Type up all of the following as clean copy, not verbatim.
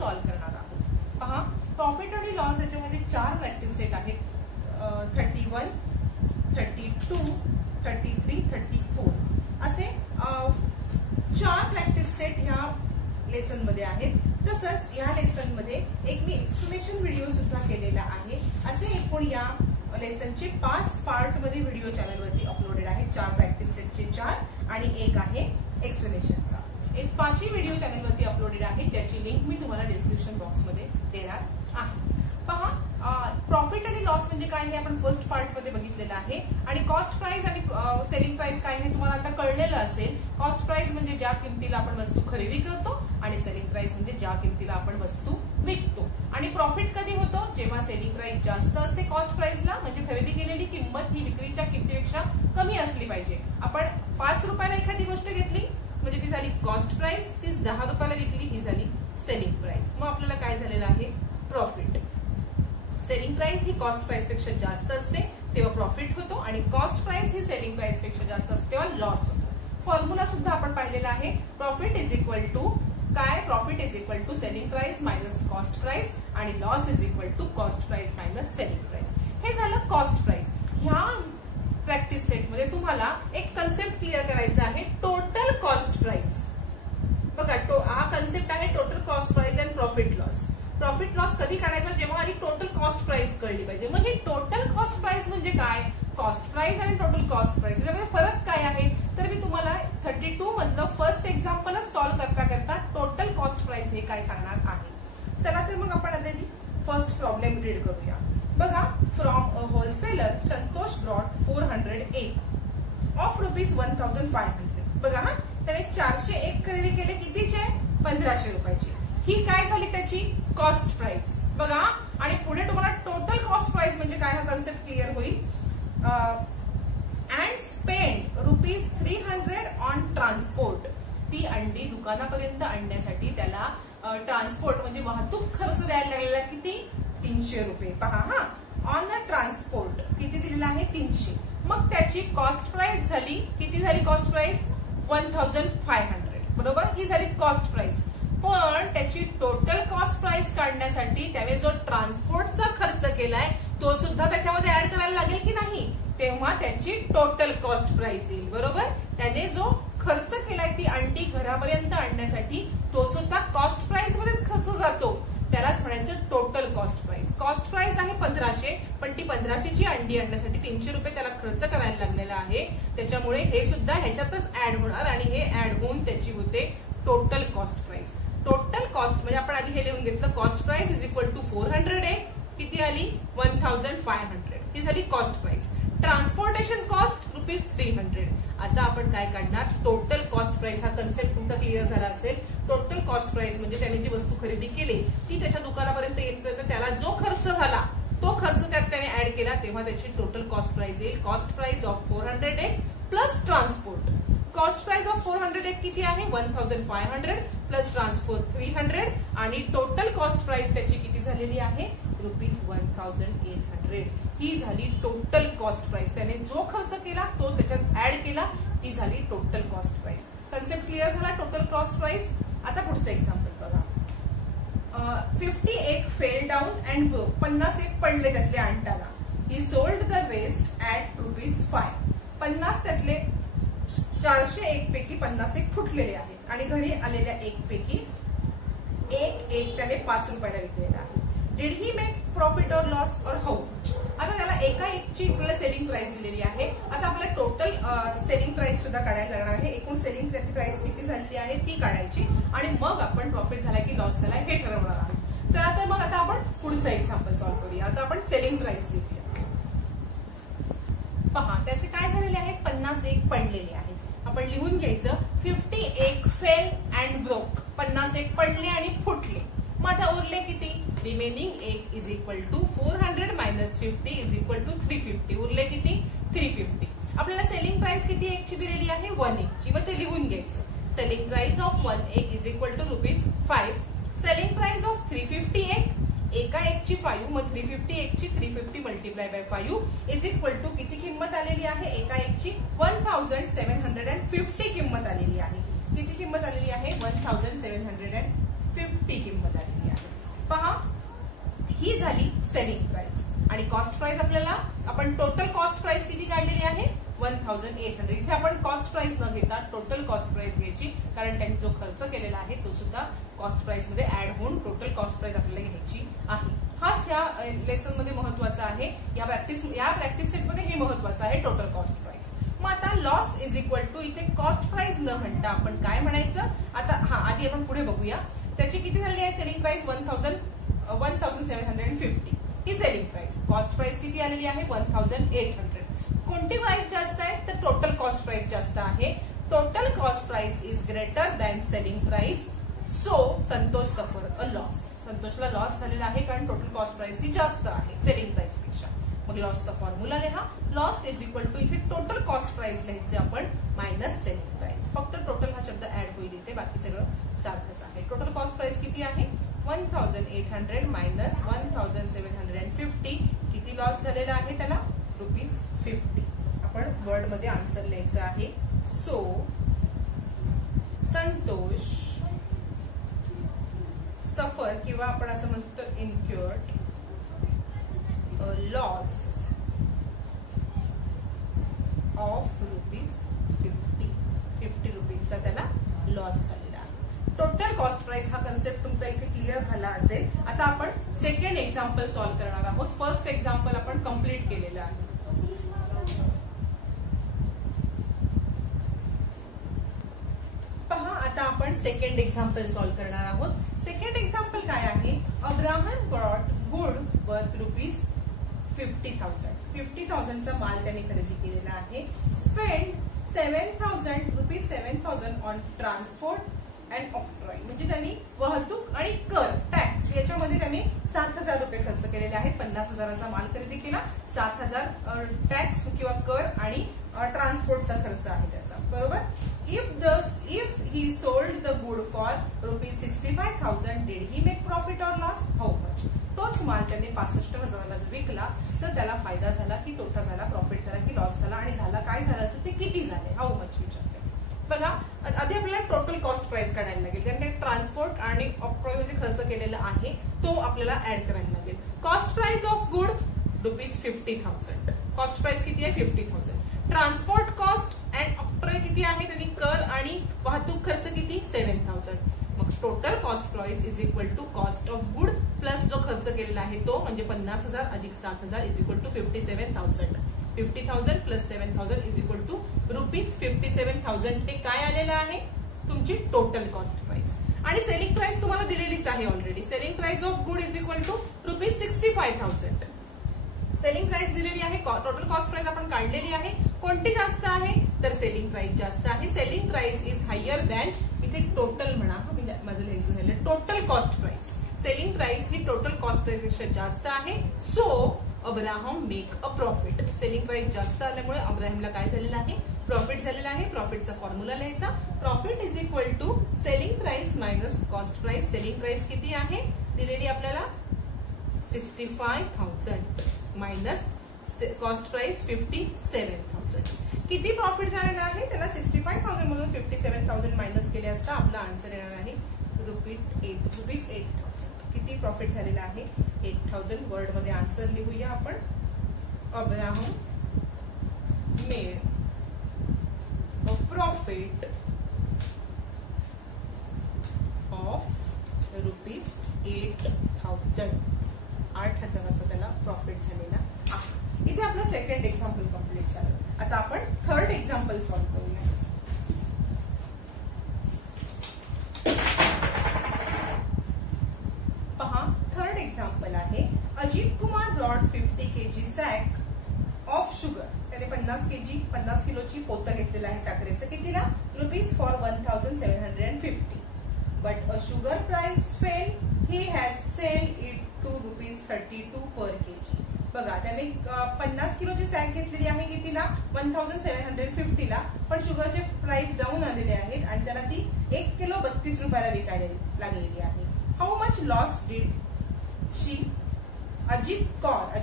Solve करणार आहोत. पहा, प्रॉफिट आणि लॉस याच्यामध्ये 4 प्रॅक्टिस सेट आहेत. 31, 32, 33, 34 असे 4 प्रॅक्टिस सेट ह्या लेसन मध्ये आहेत. तसंच या लेसन मध्ये एक मी एक्सप्लेनेशन व्हिडिओ सुद्धा केलेला आहे. असे एकूण या लेसनचे 5 पार्ट मध्ये व्हिडिओ चॅनलवरती अपलोडेड आहेत. 4 प्रॅक्टिस सेटचे 4 आणि एक आहे एक्सप्लेनेशनचा. हे 5ही व्हिडिओ चॅनलवरती अपलोडेड आहेत, ज्याची लिंक मी तुम्हाला डिस्क्रिप्शन बॉक्स मध्ये देणार आहे. पहा, प्रॉफिट आणि लॉस म्हणजे काय हे आपण फर्स्ट पार्ट मध्ये बघितलेलं आहे. आणि कॉस्ट प्राइस आणि सेलिंग प्राइस काय हे तुम्हाला आता कळलेलं असेल. कॉस्ट प्राइस म्हणजे ज्या किमतीला आपण वस्तू खरेदी करतो आणि सेलिंग प्राइस म्हणजे ज्या किमतीला आपण वस्तू विकतो. आणि प्रॉफिट कधी होतो? जेव्हा सेलिंग प्राइस जास्त असते कॉस्ट प्राइसला, म्हणजे खरेदी केलेली किंमत ही विक्रीच्या किमतीपेक्षा कमी असली पाहिजे. आपण 5 रुपयाला एखादी गोष्ट घेतली म्हणजे ती झाली कॉस्ट प्राइस, तीच 10 रुपयाला विकली ही झाली सेलिंग प्राइस. मग आपल्याला काय झालेलं आहे? प्रॉफिट. सेलिंग प्राइस ही कॉस्ट प्राइस पेक्षा जास्त असते तेव्हा प्रॉफिट होतो आणि कॉस्ट प्राइस ही सेलिंग प्राइस पेक्षा जास्त असते तेव्हा लॉस होतो. फॉर्म्युला सुद्धा आपण पाहिलेला आहे. प्रॉफिट इज इक्वल टू काय? Profit is equal to selling price minus cost price and loss is equal to cost price minus selling price. हे झालं कॉस्ट प्राइस. ह्या प्रॅक्टिस सेट मध्ये तुम्हाला एक कन्सेप्ट क्लिअर करायचा आहे, टोटल कॉस्ट प्राइस. बघा, हा कन्सेप्ट आहे total cost price and profit loss. Profit loss कधी काढायचा? जेव्हा आधी टोटल कॉस्ट प्राइस कळली पाहिजे. मग ही टोटल कॉस्ट प्राइस म्हणजे काय? कॉस्ट प्राइस आणि टोटल कॉस्ट प्राइस याच्यामध्ये फरक काय आहे? तर मी तुम्हाला 32 मधलं फर्स्ट एक्झाम्पलच सॉल्व्ह करता करता टोटल कॉस्ट प्राइस हे काय सांगणार आहे. चला तर मग आपण आता फर्स्ट प्रॉब्लेम रीड करूया. बघा, from a wholesaler Santosh brought 408 of ₹1,500. बघा, हा त्याने 401 खरेदी केले. कितीचे? 1500 रुपयाची. ही काय झाली त्याची कॉस्ट प्राइस. बघा, आणि पुढे तुम्हाला टोटल कॉस्ट प्राइस म्हणजे काय हा कन्सेप्ट क्लिअर होईल. And spend ₹300 on transport. ती अंडी दुकानापर्यंत आणण्यासाठी त्याला ट्रान्सपोर्ट म्हणजे वाहतूक खर्च द्यायला लागलेला किती? 300 रुपये. पहा, हा ऑन द ट्रान्सपोर्ट किती दिलेला आहे? 300. मग त्याची कॉस्ट प्राइस झाली किती? झाली कॉस्ट प्राइस 1500. बरोबर, ही झाली कॉस्ट प्राइस. पण त्याची टोटल कॉस्ट प्राइस काढण्यासाठी त्याने जो ट्रान्सपोर्टचा खर्च केलाय तो सुद्धा त्याच्यामध्ये ऍड करायला लागेल की नाही? तेव्हा त्याची टोटल कॉस्ट प्राइस येईल. बरोबर, त्याने जो खर्च केलाय ती अंडी घरापर्यंत आणण्यासाठी तो सुद्धा कॉस्ट प्राइस मध्येच खर्च जातो. त्यालाच म्हणायचं total cost price. Cost price आहे 1500, पण ती 1500ची अंडी आणण्यासाठी 300 रुपये त्याला खर्च करायला लागलेला आहे. त्याच्यामुळे हे सुद्धा ह्याच्यातच ऍड होणार आणि हे ऍड होऊन त्याची होते total cost price. Total cost म्हणजे आपण आधी हे लिहून घेतलं. Cost price is equal to 400 आहे. किती आली? 1500. ती झाली कॉस्ट प्राइस. Transportation cost ₹300. आता आपण काय काढणार? Total cost price. हा कन्सेप्ट तुमचा क्लिअर झाला असेल. टोटल कॉस्ट प्राइस म्हणजे त्याने जी वस्तू खरेदी केली ती त्याच्या दुकानापर्यंत येईपर्यंत त्याला जो खर्च झाला तो खर्च त्यात त्याने ऍड केला तेव्हा त्याची टोटल कॉस्ट प्राइस येईल. कॉस्ट प्राइस ऑफ 400 आहे plus transport. Cost price of 400 किती आहे? 1500 प्लस ट्रान्सपोर्ट 300 आणि टोटल कॉस्ट प्राइस त्याची किती झालेली आहे? ₹1800. ही झाली टोटल कॉस्ट प्राइस. त्याने जो खर्च केला तो त्याच्यात ऍड केला, ती झाली total cost price. Concept clear झाला टोटल कॉस्ट प्राइस. आता पुढचं एक्झाम्पल बघा. 51 फेल डाऊन अँड ब्रोक. 51 पडले त्यातल्या अंटाला. He sold the waste at ₹5. 50 त्यातले 401 पैकी 51 फुटलेले आहेत आणि घरी आलेल्या एक पैकी एक त्याने 5 रुपयाला विकलेला आहे. डिड ही मेक प्रॉफिट और लॉस और हाऊ मच? आता त्याला एका एकची आपल्याला सेलिंग प्राइस दिलेली आहे. आता आपल्याला टोटल सेलिंग प्राइस सुद्धा काढायला लागणार आहे. एकूण सेलिंग प्राइस किती झालेली आहे ती काढायची आणि मग आपण प्रॉफिट झाला की लॉस झाला हे ठरवणार आहोत. चला तर मग आता आपण पुढचं एक्झाम्पल सॉल्व्ह करूया. आता आपण सेलिंग प्राइस लिहूया. पहा, त्याचे काय झालेले आहेत? 51 पडलेले आहेत. आपण लिहून घ्यायचं 51 फेल अँड ब्रोक. 51 पडले आणि फुटले. मग आता उरले किती? Remaining 1 is equal to 400 minus 50 is equal to 350. उरले किती? 350. आपल्याला सेलिंग प्राइस किती एकची दिलेली आहे? 1 एकची. मग ते लिहून घ्यायचं. सेलिंग प्राइस ऑफ 1 एक is equal to ₹5. Selling price of 350 एका एकची 5. मग 350 एकची 350 multiply by 5 is equal to किती किंमत आलेली आहे? एका एकची 1750 किंमत आलेली आहे. किती किंमत आलेली आहे? 1750. 50 किंमत आलेली आहे. पहा, ही झाली सेलिंग प्राइस. आणि कॉस्ट प्राइस आपल्याला आपण टोटल कॉस्ट प्राइस किती काढलेली आहे 1800. इथे आपण कॉस्ट प्राइस न घेता टोटल कॉस्ट प्राइस घ्यायची, कारण त्यांनी जो खर्च केलेला आहे तो सुद्धा कॉस्ट प्राइस मध्ये ऍड होऊन टोटल कॉस्ट प्राइस आपल्याला घ्यायची आहे. हाच या लेसन मध्ये महत्वाचा आहे. या प्रॅक्टिस सेट मध्ये हे महत्वाचं आहे, टोटल कॉस्ट प्राइस. मग आता लॉस इज इक्वल टू इथे कॉस्ट प्राइस न म्हणता आपण काय म्हणायचं. आता आधी आपण पुढे बघूया. त्याची किती झाली आहे सेलिंग प्राइस 1750 ही सेलिंग प्राइस. कॉस्ट प्राइस किती आलेली आहे 1800. कोणती प्राइस जास्त आहे तर टोटल कॉस्ट प्राइस जास्त आहे. Total cost price is greater than selling price, so Santosh सफर अ लॉस. संतोषला लॉस झालेला आहे कारण टोटल कॉस्ट प्राइस ही जास्त आहे सेलिंग प्राइस पेक्षा. मग लॉसचा फॉर्म्युला लिहा. लॉस इज इक्वल टू इथे टोटल कॉस्ट प्राइस लिहायचे आपण मायनस सेलिंग प्राइस. फक्त टोटल हा शब्द ऍड होईल इथे, बाकी सगळं सारखंच आहे. टोटल कॉस्ट प्राइस किती आहे 1800 मायनस 1750. किती लॉस झालेला आहे त्याला ₹50. आपण वर्ड मध्ये आन्सर लिहायचं आहे. सो संतोष सफर किंवा आपण असं म्हणतो इन्क्युअर्ड लॉस ऑफ ₹50 रुपीजचा त्याला लॉस झालेला आहे. टोटल कॉस्ट प्राइस हा कन्सेप्ट तुमचा इथे क्लिअर झाला असेल. आता आपण सेकंड एक्झाम्पल सॉल्व्ह करणार आहोत. फर्स्ट एक्झाम्पल आपण कम्प्लीट केलेलं आहे. पहा, आता आपण सेकंड एक्झाम्पल सॉल्व्ह करणार आहोत. सेकंड एक्झाम्पल काय आहे. Abraham brought good worth ₹50,000. 50,000चा माल त्याने खरेदी केलेला आहे. Spend ₹7,000 on transport and octroi. म्हणजे त्यांनी वाहतूक आणि कर टॅक्स याच्यामध्ये त्यांनी ₹7,000 खर्च केलेले आहेत. 50,000चा माल खरेदी केला, 7,000 टॅक्स किंवा कर आणि ट्रान्सपोर्टचा खर्च आहे त्याचा, बरोबर. If he sold the good for ₹65,000 did he make profit or loss. How much. तोच माल त्याने 65,000ला विकला तर त्याला फायदा झाला की तोटा झाला, प्रॉफिट झाला की लॉस झाला, आणि झाला काय झालं असेल ते किती झाले, हाऊ मच विचारते. बघा, आधी आपल्याला टोटल कॉस्ट प्राइस काढायला लागेल, कारण ट्रान्सपोर्ट आणि ऑक्ट्रॉय जे खर्च केलेला आहे तो आपल्याला ऍड करायला लागेल. Cost price of good ₹50,000. Cost price किती आहे 50,000. ट्रान्सपोर्ट कॉस्ट अँड ऑक्ट्रॉय किती आहे, त्यांनी कर आणि वाहतूक खर्च किती 7,000. मग total cost price is equal to cost of good plus जो खर्च केलेला आहे तो म्हणजे 50,000 अधिक 7,000 is equal to 57,000. 50,000 plus 7,000 is equal to ₹57,000. हे काय आलेलं आहे तुमची टोटल कॉस्ट प्राइस. आणि सेलिंग प्राइस तुम्हाला दिलेलीच आहे already. Selling price of good is equal to ₹65,000. Selling price दिलेली आहे. टोटल कॉस्ट प्राइस आपण काढलेली आहे. कोणती जास्त आहे तर सेलिंग प्राइस जास्त आहे. Selling price is higher than, इथे टोटल म्हणा, माझं लिहायचं झालं total cost price. Selling price ही टोटल कॉस्ट प्राइस पेक्षा जास्त आहे. So Abraham make a profit. Selling price जास्त आल्यामुळे अब्राहमला काय झालेलं आहे प्रॉफिट झालेला आहे. प्रॉफिटचा फॉर्म्युला लिहायचा. Profit is equal to selling price minus cost price. Selling price किती आहे दिलेली आपल्याला 65,000 मायनस कॉस्ट प्राइस 57,000. किती प्रॉफिट झालेला आहे त्याला 65,000 मधून 57,000 मायनस केले असता आपला आन्सर येणार आहे ₹8,000. किती प्रॉफिट झालेला आहे 8,000. वर्ड मध्ये आन्सर लिहूया आपण. Abraham made a profit of ₹8,000. 8,000चा त्याला प्रॉफिट झालेला आहे. इथे आपलं सेकंड एक्झाम्पल कम्प्लीट झालं. आता आपण थर्ड एक्झाम्पल सॉल्व्ह करूया. पहा, थर्ड एक्झाम्पल आहे. Ajit Kumar bought 50 kg sack of sugar. त्याने 50 किलोची पोतं घेतलेलं आहे साखरेचं. कितीला rupees for 1,750. But a sugar price fell. He has sell it to ₹32 per kg. बघा, त्याने 50 किलोची सॅक घेतलेली आहे कितीला 1,750ला, पण शुगरचे प्राइस डाऊन आलेले आहेत आणि त्याला ती 1 किलो ₹32 विकायला लागलेली आहे. How much loss did she Ajit Kaur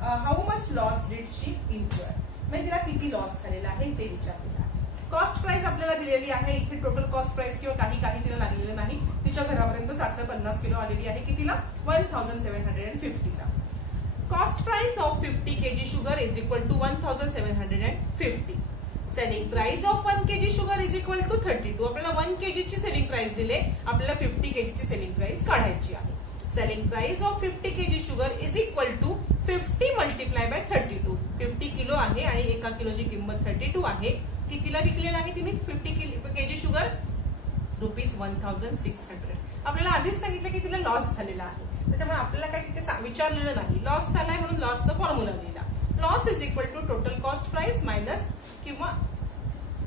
how much loss did she incur. म्हणजे तिला किती लॉस झालेला आहे ते विचारलेलं आहे. कॉस्ट प्राइस आपल्याला दिलेली आहे, इथे टोटल कॉस्ट प्राइस किंवा काही तिला लागलेलं नाही. तिच्या घरापर्यंत साखर 50 किलो आलेली आहे, कितीला 1750 ला. Cost price of 50 kg sugar is equal to 1750. Selling price of 1 kg sugar is equal to 32. आपल्याला 1 kg ची सेलिंग प्राइस दिले, आपल्याला 50 kg ची सेलिंग प्राइस काढायची आहे. Selling price of 50 kg sugar is equal to 50 multiply by 32. 50 kilo आहे आणि 1 किलोची किंमत 32 आहे. कितीला विकलेला आहे तिने 50 kg शुगर? ₹1600. आपल्याला आधीच सांगितलं की तिला लॉस झालेला आहे, त्याच्यामुळे आपल्याला काही तिथे विचारलेलं नाही. लॉस झालाय म्हणून लॉसचा फॉर्म्युला लिहिला. Loss is equal to total cost price minus, किंवा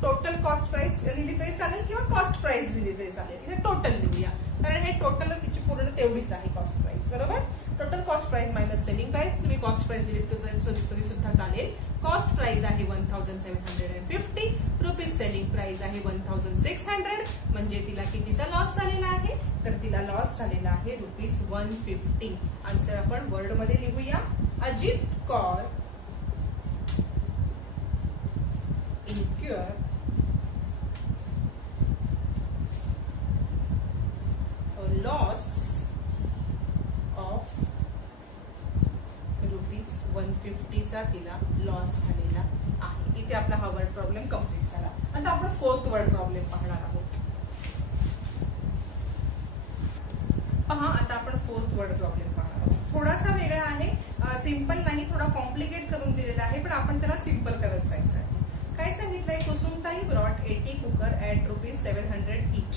टोटल कॉस्ट प्राइस लिहिली तरी चालेल किंवा कॉस्ट प्राइस लिहिली तरी चालेल. इथे टोटल लिहूया, कारण हे टोटल तिची पूर्ण तेवढीच आहे कॉस्ट प्राइस. बरोबर. Total cost price minus selling price. तुम्ही कॉस्ट प्राइस दिली तरी सुद्धा चालेल. कॉस्ट प्राइस आहे 1750 रुपीज. सेलिंग प्राइस आहे 1600. म्हणजे तिला कितीचा लॉस झालेला आहे? तर तिला लॉस झालेला आहे ₹150. आन्सर आपण वर्ड मध्ये लिहूया. Ajit Kaur incur a loss of ₹150 चा तिला लॉस झालेला आहे. इथे आपला हा वर्ड प्रॉब्लेम कम्प्लीट झाला. आता आपण फोर्थ वर्ड प्रॉब्लेम पाहणार आहोत. पहा, आता आपण फोर्थ वर्ड प्रॉब्लेम पाहणार आहोत. थोडासा वेगळा आहे, सिंपल नाही, थोडा कॉम्प्लिकेट करून दिलेला आहे, पण आपण त्याला सिंपल करत जायचं आहे. काय सांगितलंय? Kusumtai brought 80 cooker at ₹700 each.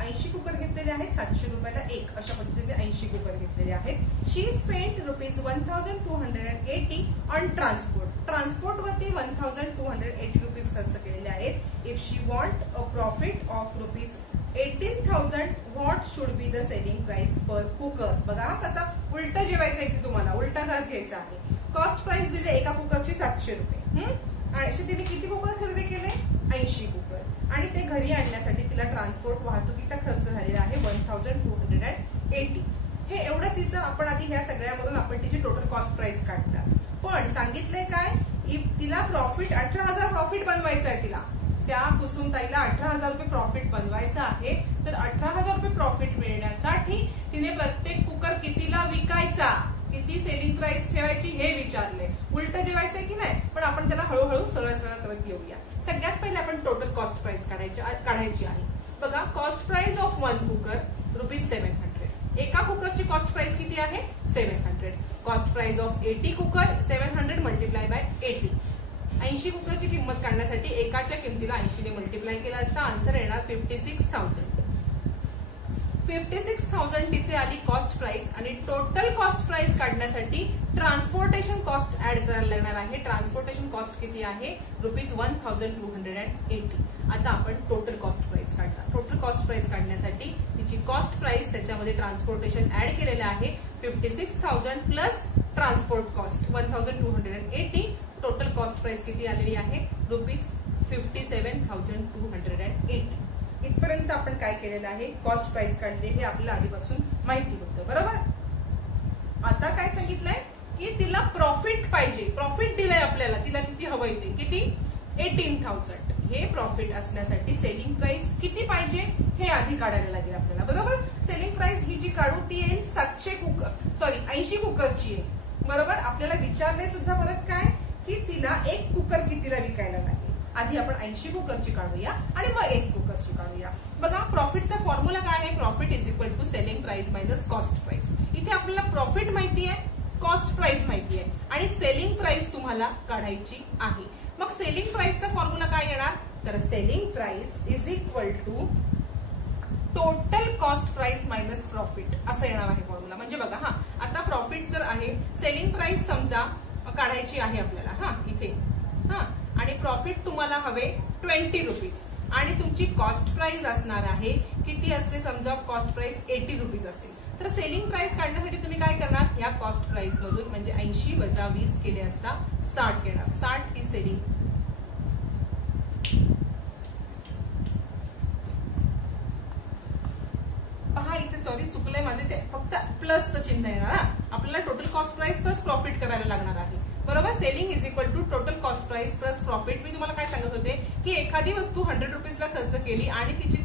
80 cooker घेतलेले आहेत, 700 रुपयाला एक. अशा पद्धतीने 80 कुकर घेतलेले आहेत. शी स्पेंट ₹1280 ऑन ट्रान्सपोर्ट. ट्रान्सपोर्ट वरती 1280 रुपीज खर्च केलेले आहेत. If she want a profit of ₹18,000 what should be the selling price per cooker. बघा हा कसा उलट जेवायचा इथे, तुम्हाला उलटा घास घ्यायचा आहे. कॉस्ट प्राइस दिले एका कुकरची 700 रुपये. आणि असे तिने किती कुकर खरेदी केले? 80 कुकर. आणि ते घरी आणण्यासाठी तिला ट्रान्सपोर्ट वाहतुकीचा खर्च झालेला आहे 1280. हे एवढं तिचं आपण आधी ह्या सगळ्यावरून आपण तिची टोटल कॉस्ट प्राइस काढणार. पण सांगितलंय काय? तिला प्रॉफिट 18,000 प्रॉफिट बनवायचं आहे. तिला त्या कुसुमताईला 18,000 रुपये प्रॉफिट बनवायचं आहे. तर 18,000 रुपये प्रॉफिट मिळण्यासाठी तिने प्रत्येक कुकर कितीला विकायचा, किती सेलिंग प्राइस ठेवायची हे विचारले. उलट जेवायचंय की नाही, पण आपण त्याला हळूहळू सरळ करत येऊया. सगळ्यात पहिले आपण टोटल कॉस्ट प्राइस काढायची आहे. बघा, कॉस्ट प्राइस ऑफ 1 कुकर ₹700. एका कुकरची कॉस्ट प्राइस किती आहे? 700. Cost price of 80 cooker 700 multiply by 80. 80 कुकरची किंमत काढण्यासाठी एकाच्या किमतीला 80 ने मल्टिप्लाय केला असता आन्सर येणार 56,000. 56,000 तिचे आली कॉस्ट प्राइस. आणि टोटल कॉस्ट प्राइस काढण्यासाठी ट्रान्सपोर्टेशन कॉस्ट ऍड करायला लागणार आहे. ट्रान्सपोर्टेशन कॉस्ट किती आहे? ₹1280. आता आपण टोटल कॉस्ट प्राइस काढणार. टोटल कॉस्ट प्राइस काढण्यासाठी तिची कॉस्ट प्राइस त्याच्यामध्ये ट्रान्सपोर्टेशन ऍड केलेलं आहे. 56,000 plus transport cost 1280. Total cost price किती आलेली आहे? ₹57,280. इथपर्यंत आपण काय केलेलं आहे? कॉस्ट प्राइस काढले. हे आपल्याला आधीपासून माहिती होतं. बरोबर. आता काय सांगितलंय की तिला प्रॉफिट पाहिजे. प्रॉफिट दिलंय आपल्याला. तिला किती हवंय ते? किती? 18,000. हे प्रॉफिट असण्यासाठी सेलिंग प्राइस किती पाहिजे हे आधी काढायला लागेल आपल्याला. बरोबर. सेलिंग प्राइस ही जी काढू ती येईल 80 कुकरची आहे. बरोबर. आपल्याला विचारले सुद्धा परत काय की तिला एक कुकर कितीला विकायला लागेल. आधी आपण 80 कुकरची काढूया आणि मग एक कुकरची काढूया. बघा, प्रॉफिटचा फॉर्म्युला काय आहे? Profit is equal to selling price minus cost price. इथे आपल्याला प्रॉफिट माहिती आहे, कॉस्ट प्राइस माहिती आहे आणि सेलिंग प्राइस तुम्हाला काढायची आहे. मग सेलिंग प्राइसचा फॉर्म्युला काय येणार? तर selling price is equal to total cost price minus profit असं येणार आहे फॉर्म्युला. म्हणजे बघा, हा आता प्रॉफिट जर आहे, सेलिंग प्राइस समजा काढायची आहे आपल्याला इथे आणि प्रॉफिट तुम्हाला हवे 20 रुपीज आणि तुमची कॉस्ट प्राइस असणार आहे किती असते? समजा कॉस्ट प्राइस 80 रुपीज असेल तर सेलिंग प्राइस काढण्यासाठी तुम्ही काय करणार? या कॉस्ट प्राइस मधून म्हणजे 80 वजा 20 केले असता 60 येणार. 60 ही सेलिंग. पहा इथे सॉरी चुकलंय माझे, ते फक्त प्लसचं चिन्ह येणार. आपल्याला total cost price plus profit करायला लागणार आहे. बरोबर. Selling is equal to total cost price plus profit. मी तुम्हाला काय सांगत होते की एखादी वस्तू 100 रुपीजला खर्च केली आणि तिची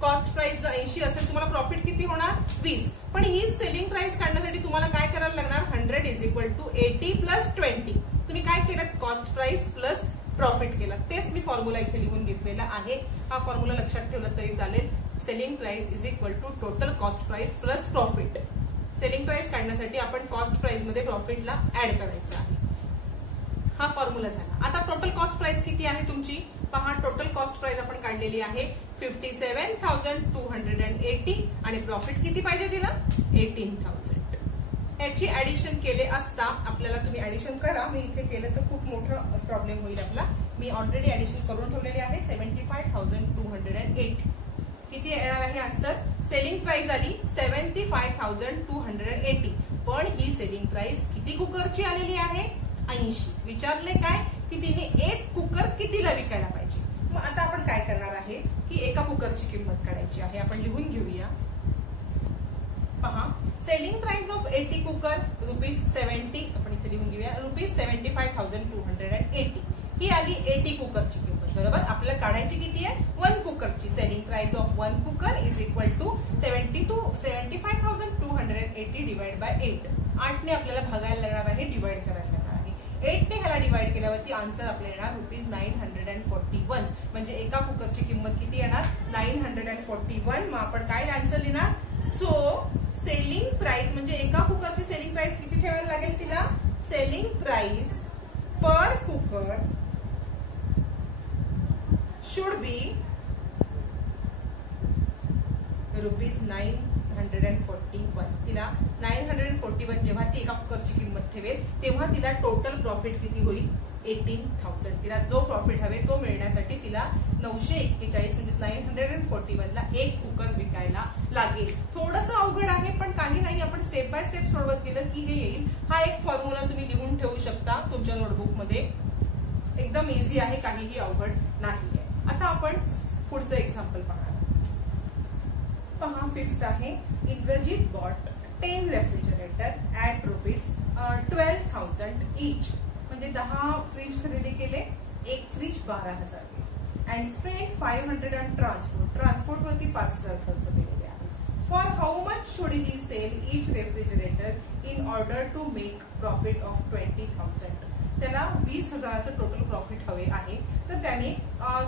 कॉस्ट प्राइस जर 80 असेल, तुम्हाला प्रॉफिट किती होणार 20. पण ही सेलिंग प्राइस काढण्यासाठी तुम्हाला काय करायला लागणार 100 इज इक्वल टू 80 प्लस 20. तुम्ही काय केलं कॉस्ट प्राइस प्लस प्रॉफिट केलं. तेच मी फॉर्म्युला इथे लिहून घेतलेला आहे. हा फॉर्म्युला लक्षात ठेवलं तरी चालेल. Selling price is equal to total cost price plus profit. Selling price काढण्यासाठी आपण कॉस्ट प्राइस मध्ये प्रॉफिटला ऍड करायचं आहे. हा फॉर्म्युला झाला. आता टोटल कॉस्ट प्राइस किती आहे तुमची पहा. टोटल कॉस्ट प्राइस आपण काढलेली आहे 57,280 आणि प्रॉफिट किती पाहिजे तिला 18,000. याची ऍडिशन केले असता आपल्याला, तुम्ही ऍडिशन करा, मी इथे केलं तर खूप मोठा प्रॉब्लेम होईल आपला. मी ऑलरेडी ऍडिशन करून ठेवलेली आहे 75,280. किती येणार आहे आन्सर. सेलिंग प्राइस आली 75,280. पण ही सेलिंग प्राइस किती कुकरची आलेली आहे 80. विचारले काय की तिने एक कुकर कितीला विकायला पाहिजे. मग आता आपण काय करणार आहे की एका कुकरची किंमत काढायची आहे. आपण लिहून घेऊया. पहा सेलिंग प्राइस ऑफ 80 कुकर ₹70. आपण इथे लिहून घेऊया ₹75,280. ही आली 80 कुकरची किंमत. बरोबर. आपल्याला काढायची किती आहे 1 कुकरची. Selling price of 1 cooker is equal to 75,280 divide by 8. 8 ने आपल्याला भागायला लागणार आहे, डिवाइड करायला लागणार आहे. 8 ने ह्याला डिवाइड केल्यावरती आन्सर आपल्याला येणार ₹941. म्हणजे एका कुकरची किंमत किती येणार 941. मग आपण काय आन्सर लिहिणार. सो सेलिंग प्राइस म्हणजे एका कुकरची सेलिंग प्राइस किती ठेवायला लागेल तिला. Selling price per cooker should be ₹941. तिला 941 जेव्हा ती एका कुकरची किंमत ठेवेल तेव्हा तिला टोटल प्रॉफिट किती होईल 18,000. तिला जो प्रॉफिट हवे तो मिळण्यासाठी तिला 941 म्हणजे 941 ला एक कुकर विकायला लागेल. थोडंसं अवघड आहे पण काही नाही. आपण स्टेप बाय स्टेप सोडवत गेलं की हे येईल. हा एक फॉर्म्युला तुम्ही लिहून ठेवू शकता तुमच्या नोटबुक मध्ये. एकदम इझी आहे, काहीही अवघड नाही. आता आपण पुढचं एक्झाम्पल पाहणार. पहा 5th आहे. Indrajit bought 10 refrigerator at ₹12,000 each. म्हणजे 10 फ्रीज खरेदी केले, एक fridge 12,000 and spend 500 on transport. Transport वरती 5,000 खर्च केलेले आहे. For how much should he sell each refrigerator in order to make profit of 20,000. त्याला 20,000चं टोटल प्रॉफिट हवे आहे. तर त्याने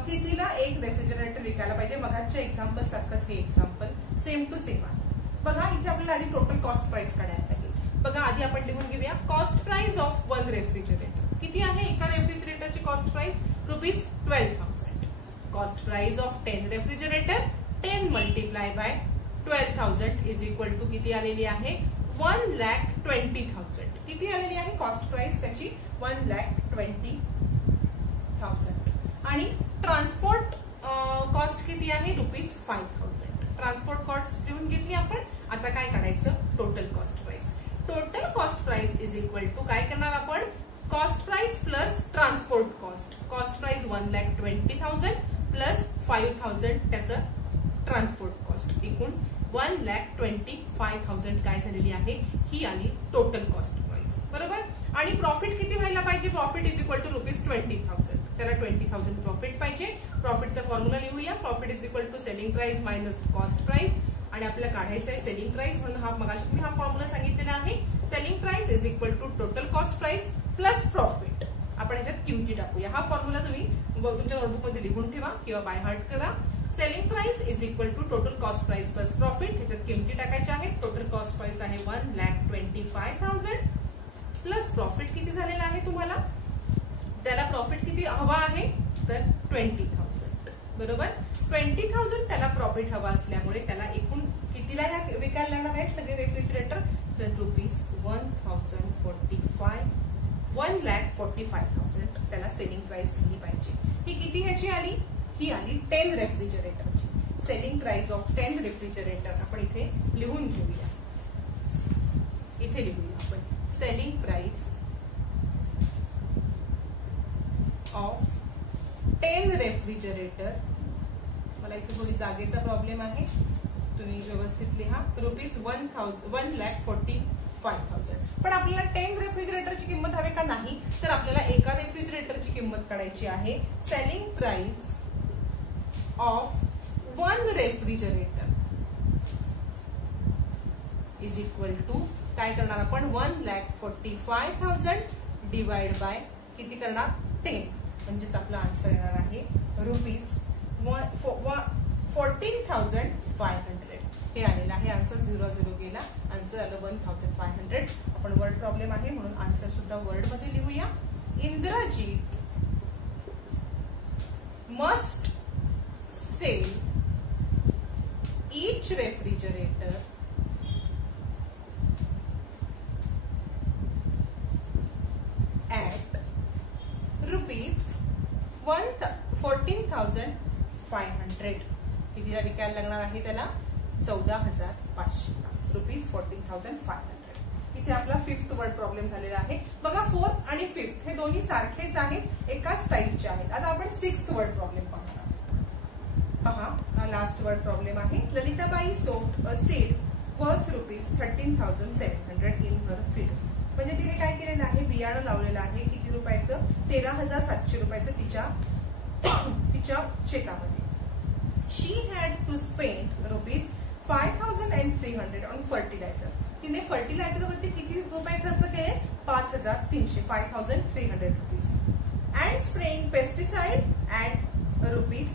कितीला एक रेफ्रिजरेटर विकायला पाहिजे. मगाच्या एक्झाम्पल सारखंच हे एक्झाम्पल सेम टू सेम आहे. बघा इथे आपल्याला आधी टोटल कॉस्ट प्राइस काढायला लागेल. बघा आधी आपण लिहून घेऊया कॉस्ट प्राइस ऑफ 1 रेफ्रिजरेटर. किती आहे एका रेफ्रिजरेटरची cost price ₹12,000. Cost price of 10 refrigerator 10 multiply by 12,000 is equal to किती आलेली आहे 1,20,000. किती आलेली आहे कॉस्ट प्राइस त्याची 1,20,000. आणि ट्रान्सपोर्ट कॉस्ट किती आहे ₹5,000. ट्रान्सपोर्ट कॉस्ट लिहून घेतली आपण. आता काय काढायचं total cost price. Total cost price is equal to काय करणार आपण cost price plus transport cost. Cost price 1,20,000 plus 5,000 त्याचं ट्रान्सपोर्ट कॉस्ट. एकूण 1,25,000 काय झालेली आहे ही आली टोटल कॉस्ट प्राइस. बरोबर. आणि प्रॉफिट किती व्हायला पाहिजे. Profit is equal to ₹20,000. त्याला 20,000 प्रॉफिट पाहिजे. प्रॉफिटचा फॉर्म्युला लिहूया. Profit is equal to selling price minus cost price. आणि आपल्याला काढायचं आहे सेलिंग प्राइस म्हणून हा मगाशी मी हा फॉर्म्युला सांगितलेला आहे. Selling price is equal to total cost price plus profit. आपण याच्यात किमती टाकूया. हा फॉर्म्युला तुम्ही तुमच्या नोटबुक मध्ये लिहून ठेवा किंवा बाय हार्ट करा. Selling price is equal to total cost price plus profit. ह्याच्यात किमती टाकायच्या आहेत. टोटल कॉस्ट प्राइस आहे 1,25,000 प्लस प्रॉफिट किती झालेला आहे तुम्हाला. त्याला प्रॉफिट किती हवा आहे तर 20,000. बरोबर. 20,000 त्याला प्रॉफिट हवा असल्यामुळे त्याला एकूण कितीला ह्या विकायला लागणार आहेत सगळे रेफ्रिजरेटर तर ₹1,45,000 त्याला सेलिंग प्राइस दिली पाहिजे. ही किती ह्याची आली ही आली 10 रेफ्रिजरेटरची. सेलिंग प्राइस ऑफ 10 रेफ्रिजरेटर आपण इथे लिहून घेऊया. इथे लिहूया आपण सेलिंग प्राइस ऑफ 10 रेफ्रिजरेटर. मला इथे थोडी जागेचा प्रॉब्लेम आहे, तुम्ही व्यवस्थित लिहा. ₹1,45,000 5000. पण आपल्याला 10 रेफ्रिजरेटरची किंमत हवी का नाही, तर आपल्याला एका रेफ्रिजरेटरची किंमत काढायची आहे. Selling price of 1 refrigerator is equal to काय करणार आपण 1,45,000 डिवाइड बाय किती करणार 10, म्हणजेच आपला आन्सर येणार आहे रुपीज 14,500. हे आलेलं आहे आन्सर. 0 गेला, आन्सर आलं 1,500. आपण वर्ड प्रॉब्लेम आहे म्हणून आन्सर सुद्धा वर्ड मध्ये लिहूया. Indrajit must sell each refrigerator at rupees 14,500. कितीला विकायला लागणार आहे त्याला 14,500 रुपीज 14,500. इथे आपला 5th वर्ड प्रॉब्लेम झालेला आहे. बघा 4th आणि 5th हे दोन्ही सारखेच आहेत, एकाच टाईपचे आहेत. आता आपण 6th वर्ड प्रॉब्लेम पाहणार. पहा, लास्ट वर्ड प्रॉब्लेम आहे. Lalitabai sold a seed worth rupees 13,700 in her field. म्हणजे तिने काय केलेलं आहे, बियाणं लावलेलं आहे. किती रुपयाचं 13,700 रुपयाचं तिच्या शेतामध्ये. She had to spend rupees 5,300 on fertiliser. तिने फर्टिलायझर वरती किती रुपये खर्च केले 5,300 5,300 rupees. And spraying pesticide at rupees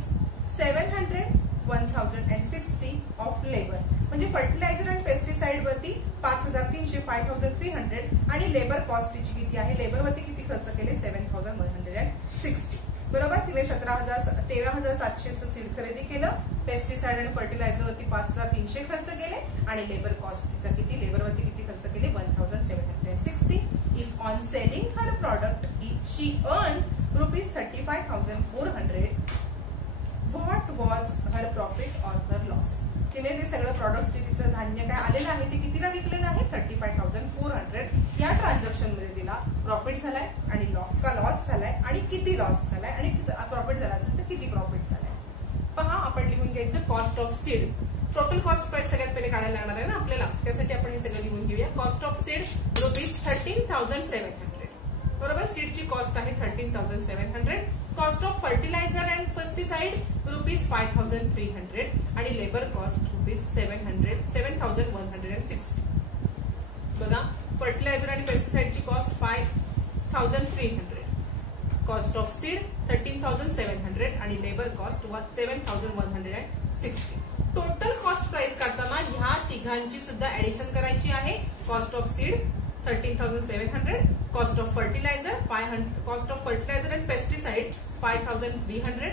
700 1,060 of labour. म्हणजे फर्टिलायझर आणि पेस्टिसाइड वरती 5,300 5,300 आणि लेबर कॉस्ट तिची किती आहे, लेबर वरती किती खर्च केले 7,160. बरोबर. तिने 13,700चं सीड खरेदी केलं, पेस्टिसाइड आणि फर्टिलायझर वरती 5,300 खर्च केले आणि लेबर कॉस्ट तिचा किती, लेबर वरती किती खर्च केले 1,760. If on selling her product she earn rupees 35,400, what was her profit or her loss. तिने ते सगळं प्रॉडक्ट जे तिचं धान्य काय आलेलं आहे ते कितीला विकलेलं आहे 35,400. या ट्रान्झॅक्शन मध्ये तिला प्रॉफिट झालाय आणि का लॉस झालाय आणि किती लॉस झालाय आणि प्रॉफिट झाला असेल तर किती प्रॉफिट झालाय. पहा, आपण लिहून घ्यायचं cost of seed. Total cost price सगळ्यात पहिले काढायला लागणार आहे ना आपल्याला, त्यासाठी आपण हे सगळं लिहून घेऊया. Cost of seed rupees 13,700. बरोबर. सीडची कॉस्ट आहे 13,700. Cost of fertiliser and pesticide rupees 5,300 आणि लेबर कॉस्ट रुपीज 7,160. बघा, फर्टिलायझर आणि पेस्टिसाइडची कॉस्ट 5,300, कॉस्ट ऑफ सीड 13,700 आणि labour cost 7,160. Total cost price काढताना ह्या तिघांची सुद्धा ऍडिशन करायची आहे. Cost of seed 13,700, cost of fertiliser 500, cost of fertiliser and pesticide 5,300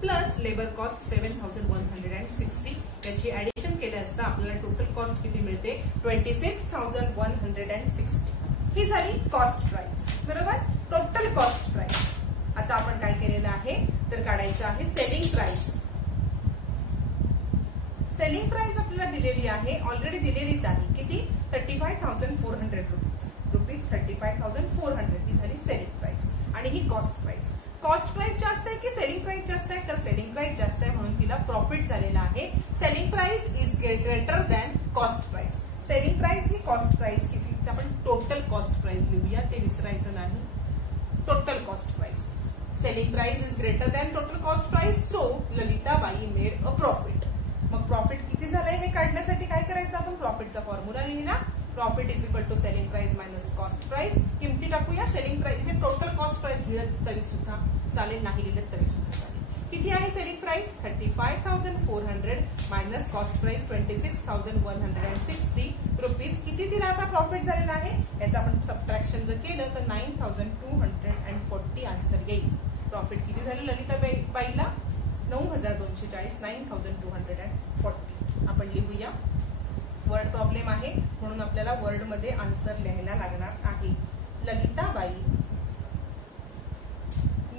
plus labour cost 7,160. याची ऍडिशन केले असता आपल्याला टोटल कॉस्ट किती मिळते 26,160. ही झाली कॉस्ट प्राइस. बरोबर. Total cost price. आता आपण काय केलेलं आहे तर काढायचं आहे सेलिंग प्राइस. सेलिंग प्राइस आपल्याला दिलेली आहे, ऑलरेडी दिलेलीच आहे. किती 35,400 रुपीज 35,400 ही झाली सेलिंग प्राइस. आणि ही कॉस्ट प्राइस. कॉस्ट प्राइस जास्त आहे की सेलिंग प्राइस जास्त आहे, तर सेलिंग प्राइस जास्त आहे म्हणून तिला प्रॉफिट झालेला आहे. Selling price is greater than cost price. Selling price ही कॉस्ट प्राइस किती, आपण टोटल कॉस्ट प्राइस लिहूया, ते विसरायचं नाही. Total cost price. Selling price is greater than total cost price, so Lalitabai made a profit. मग प्रॉफिट किती झालंय हे काढण्यासाठी काय करायचं आपण, प्रॉफिटचा फॉर्म्युला लिहिला. Profit is equal to selling price minus cost price. किमती टाकूया. सेलिंग प्राइस इथे टोटल कॉस्ट प्राइस लिहिलं तरी सुद्धा चालेल, नाही लिहिलं तरी सुद्धा चालेल. किती आहे selling price 35,400 minus cost price 26,160 rupees. किती दिला आता प्रॉफिट झालेला आहे याचं आपण सबट्रॅक्शन जर केलं तर 9,240 आन्सर येईल. प्रॉफिट किती झालं ललिताबाईला 9,240 9,240. आपण लिहूया. वर्ड प्रॉब्लेम आहे म्हणून आपल्याला वर्ड मध्ये आन्सर लिहायला लागणार आहे. Lalitabai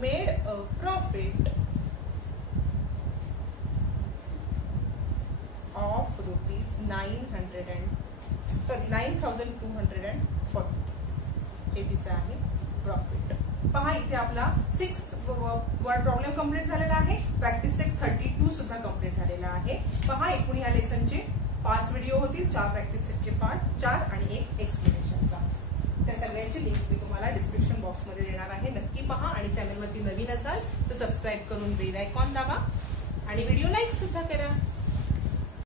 made a profit of rupees 9,240. हे तिचं आहे प्रॉफिट. पहा, इथे आपला 6th वर्ड प्रॉब्लेम कम्प्लीट झालेला आहे. प्रॅक्टिस सेट 32 सुद्धा कम्प्लीट झालेला आहे. पहा, एकूण या लेसनचे 5 व्हिडिओ होतील. 4 प्रॅक्टिस सेटचे पार्ट, 4 आणि 1 एक्सप्लेनेशन. बॉक्समध्ये देणार आहे, नक्की पहा. आणि चॅनलवरती नवीन असाल तर सबस्क्राईब करून बेल आयकॉन दाबा आणि व्हिडिओ लाईक सुद्धा करा.